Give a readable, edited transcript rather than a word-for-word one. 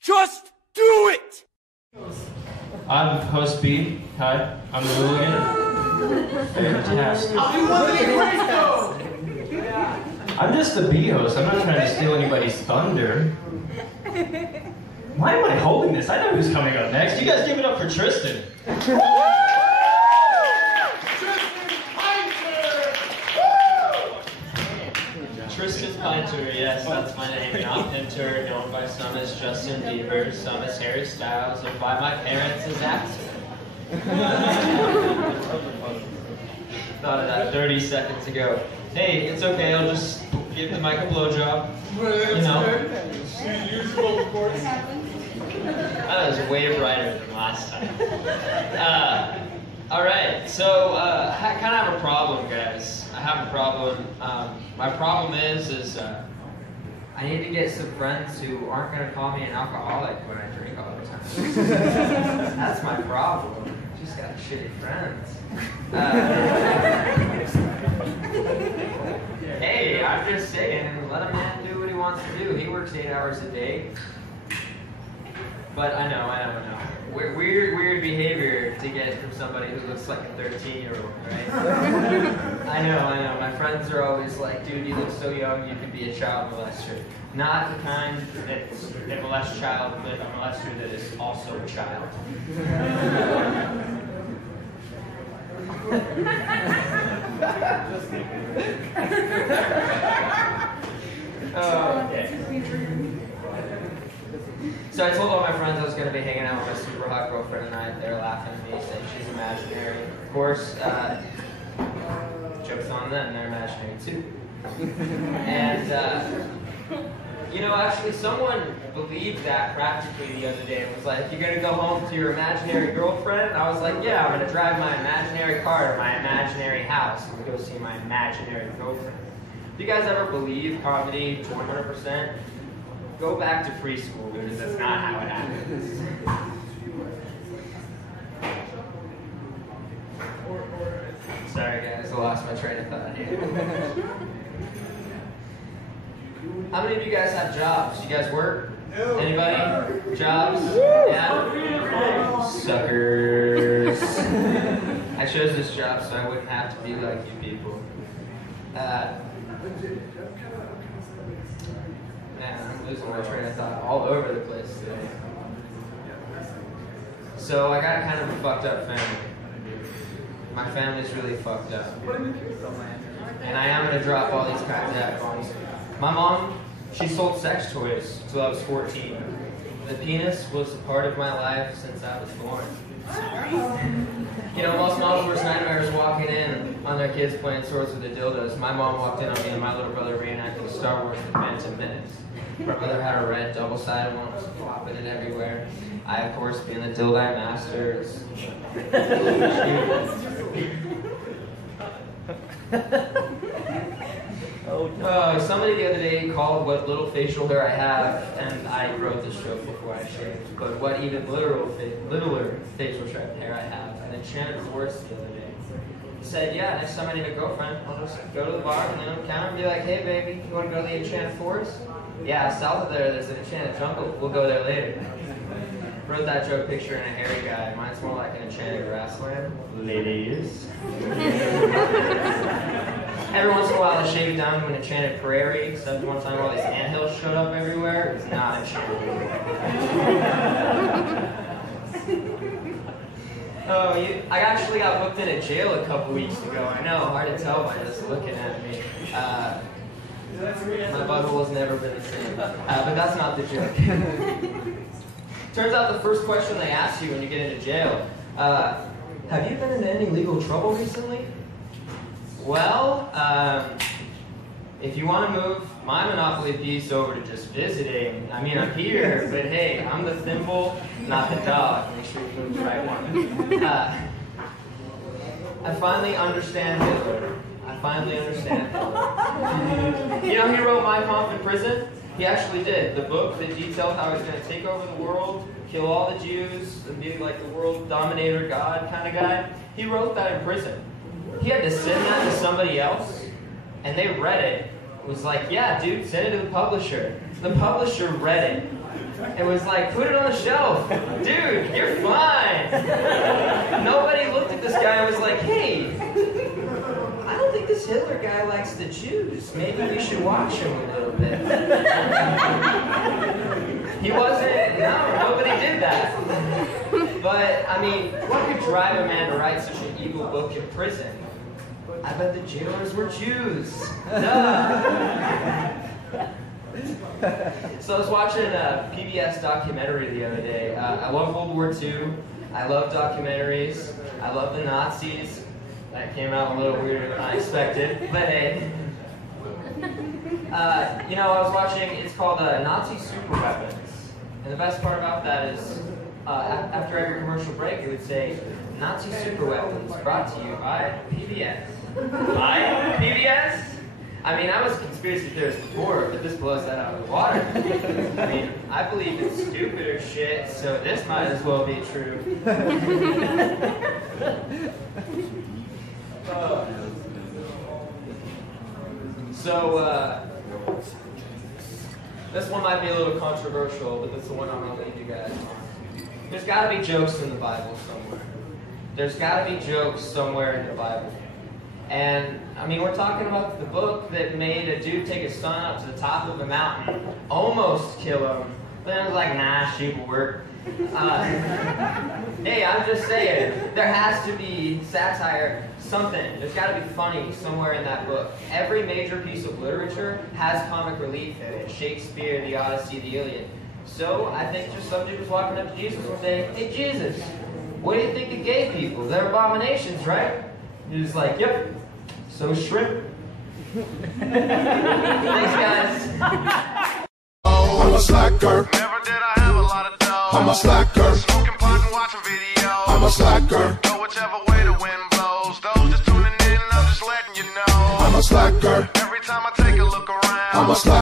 Just do it! I'm host B. Hi, I'm the hooligan. Fantastic. I'm just the B host. I'm not trying to steal anybody's thunder. Why am I holding this? I know who's coming up next. You guys give it up for Tristan. Tristan Pinter, yes, that's my name. Not Pinter, known by some as Justin Bieber, some as Harry Styles, and by my parents as actor. Thought of that 30 seconds ago. Hey, it's okay, I'll just give the mic a blowjob. You know. Usual, of course. That was way brighter than last time. Alright, so I kind of have a problem, guys. I have a problem. My problem is I need to get some friends who aren't going to call me an alcoholic when I drink all the time. That's my problem. Just got shitty friends. Hey, I'm just saying, let a man do what he wants to do. He works 8 hours a day. But I know. Weird behavior to get from somebody who looks like a 13-year-old, right? I know. My friends are always like, dude, you look so young, you could be a child molester. Not the kind that molests child, but a molester that is also a child. Okay. So I told all my friends I was going to be hanging out with my super hot girlfriend tonight. They were laughing at me, saying she's imaginary. Of course, joke's on them, they're imaginary too. And, actually someone believed that practically the other day and was like, you're going to go home to your imaginary girlfriend? And I was like, yeah, I'm going to drive my imaginary car to my imaginary house and go see my imaginary girlfriend. Do you guys ever believe comedy to 100%? Go back to preschool, because that's not how it happens. Sorry guys, I lost my train of thought here. How many of you guys have jobs? You guys work? Anybody? Jobs? Yeah? Suckers. I chose this job so I wouldn't have to be like you people. Man, I'm losing my train of thought all over the place today. So I got kind of a fucked up family. My family's really fucked up. And I am going to drop all these kinds of F-bombs. My mom, she sold sex toys until I was 14. The penis was a part of my life since I was born. You know, most moms' worst nightmares walking in on their kids playing swords with the dildos. My mom walked in on me and my little brother reenacting Star Wars The Phantom Menace. My brother had a red double-sided one, was flopping it everywhere. I, of course, being the dildo master. Somebody the other day called what little facial hair I have, and I wrote this joke before I shaved, but what even littler facial hair I have, an enchanted forest the other day. He said, yeah, next time I need a girlfriend, I'll just go to the bar and then counter and be like, hey baby, you want to go to the enchanted forest? Yeah, south of there, there's an enchanted jungle, we'll go there later. Wrote that joke picturing a hairy guy. Mine's more like an enchanted grassland. Ladies. Every once in a while I shave down to an enchanted prairie, except one time all these anthills showed up everywhere. It was not enchanted. I actually got booked into jail a couple weeks ago. I know, hard to tell by just looking at me. My butthole has never been the same. But that's not the joke. Turns out the first question they ask you when you get into jail, have you been in any legal trouble recently? Well, if you want to move my Monopoly piece over to just visiting, I mean, I'm here, but hey, I'm the thimble, not the dog. Make sure you move the right one. I finally understand Hitler. You know, he wrote My Kampf in prison? He actually did. The book that detailed how he's going to take over the world, kill all the Jews, and be like the world dominator god kind of guy. He wrote that in prison. He had to send that to somebody else, and they read it. It was like, yeah, dude, send it to the publisher. The publisher read it. It was like, put it on the shelf. Dude, you're fine. Nobody looked at this guy and was like, hey, I don't think this Hitler guy likes the Jews. Maybe we should watch him a little bit. He wasn't, no, nobody did that. But, I mean, what could drive a man to write such an evil book in prison? I bet the jailers were Jews. Duh. So I was watching a PBS documentary the other day. I love World War II. I love documentaries. I love the Nazis. That came out a little weirder than I expected. But hey. You know, I was watching, it's called Nazi Super Weapons. And the best part about that is, after every commercial break, it would say, Nazi Super Weapons, brought to you by PBS. By PBS? I mean, I was a conspiracy theorist before, but this blows that out of the water. I mean, I believe in stupider shit, so this might as well be true. This one might be a little controversial, but that's the one I'm going to leave you guys on. There's got to be jokes in the Bible somewhere. There's got to be jokes somewhere in the Bible. And, I mean, we're talking about the book that made a dude take his son up to the top of a mountain, almost kill him, but then it was like, nah, shoot will work. Hey, I'm just saying, there has to be satire, something. There's got to be funny somewhere in that book. Every major piece of literature has comic relief in it. Shakespeare, the Odyssey, the Iliad. So, I think just some dude was walking up to Jesus one day, hey, Jesus, what do you think of gay people? They're abominations, right? He was like, yep. So shrimp. Thanks, guys. I'm a slacker. Never did I have a lot of dough. I'm a slacker. Smoking pot and watching videos. I'm a slacker. Go whichever way the wind blows. Those just tuning in, I'm just letting you know. I'm a slacker. Every time I take a look around, I'm a slacker.